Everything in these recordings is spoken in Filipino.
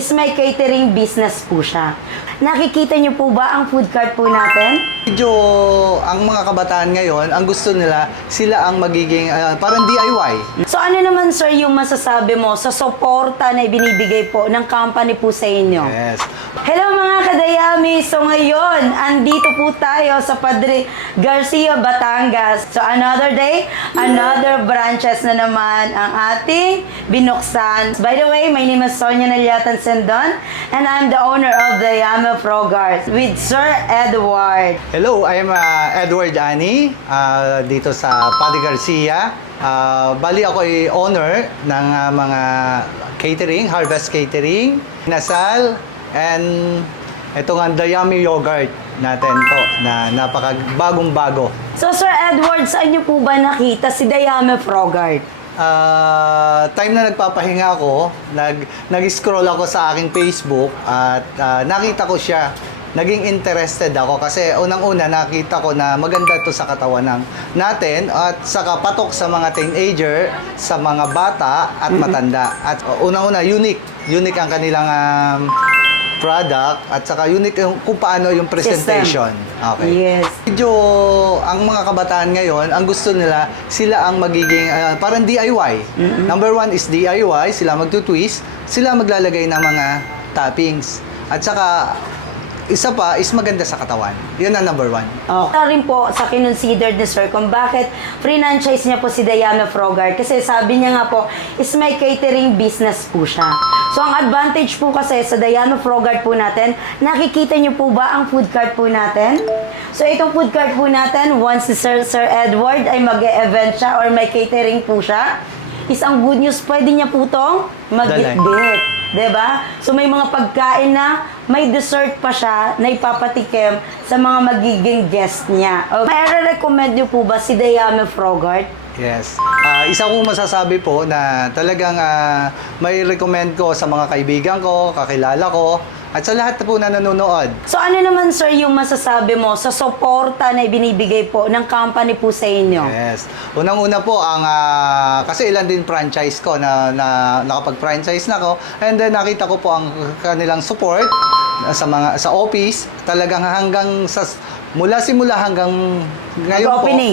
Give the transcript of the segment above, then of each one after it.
is may catering business po siya. Nakikita niyo po ba ang food cart po natin? Medyo ang mga kabataan ngayon, ang gusto nila, sila ang magiging parang DIY. So ano naman sir yung masasabi mo sa suporta na ibinibigay po ng company po sa inyo? Yes. Hello mga kadayami! So ngayon, andito po tayo sa Padre Garcia, Batangas. So another day, another branches na naman ang ating binuksan. By the way, my name is Sonia Nalyatan Sendon and I'm the owner of the Yama Frogart with Sir Edward. Hello, I am Edward Ani, dito sa Padre Garcia. Bali ako ay owner ng mga catering, Harvest Catering, Nasal, and ito nga the Yummy Yogurt natin po na napakabagong-bago. So Sir Edward, saan niyo po ba nakita si Yama Frogart? Time na nagpapahinga ako, nag-scroll ako sa aking Facebook at nakita ko siya. Naging interested ako kasi unang-una nakita ko na maganda to sa katawan natin at saka patok sa mga teenager, sa mga bata at matanda. At unang-una, unique ang kanilang product at saka unique kung paano yung presentation. Okay. Yes. Medyo ang mga kabataan ngayon, ang gusto nila, sila ang magiging parang DIY. Number one is DIY, sila magtutwist, sila maglalagay ng mga toppings. At saka isa pa is maganda sa katawan. Yun ang number one. Ito rin po sa kinonsidered ni Sir kung bakit franchise niya po si Yama Frogart. Kasi sabi niya nga po, is may catering business po siya. So ang advantage po kasi sa Yama Frogart po natin, nakikita niyo po ba ang food cart po natin? So itong food cart po natin, once si Sir Edward ay mag-e-event siya or may catering po siya, is ang good news, pwede niya po itong mag-bit. Diba? So may mga pagkain na may dessert pa siya na ipapatikim sa mga magiging guest niya. Okay. May recommend niyo po ba si Yama Frogart? Yes. Isa kong masasabi po na talagang may recommend ko sa mga kaibigan ko, kakilala ko, at sa lahat po na nanonood. So ano naman sir yung masasabi mo sa suporta na ibinibigay po ng company po sa inyo? Yes. Unang-una po ang kasi ilan din franchise ko na nakapag-franchise na ako, and then nakita ko po ang kanilang support sa office, talagang hanggang sa simula hanggang ngayon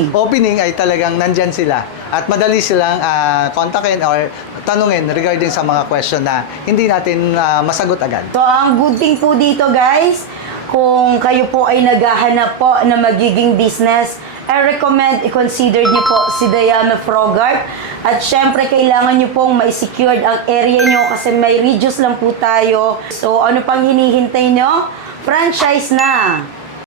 po, opening ay talagang nandyan sila. At madali silang kontakin or tanungin regarding sa mga question na hindi natin masagot agad. So ang good thing po dito guys, kung kayo po ay naghahanap po na magiging business, I recommend i-consider niyo po si Yama Frogart. At syempre, kailangan niyo pong ma-secured ang area niyo kasi may reduce lang po tayo. So, ano pang hinihintay niyo? Franchise na!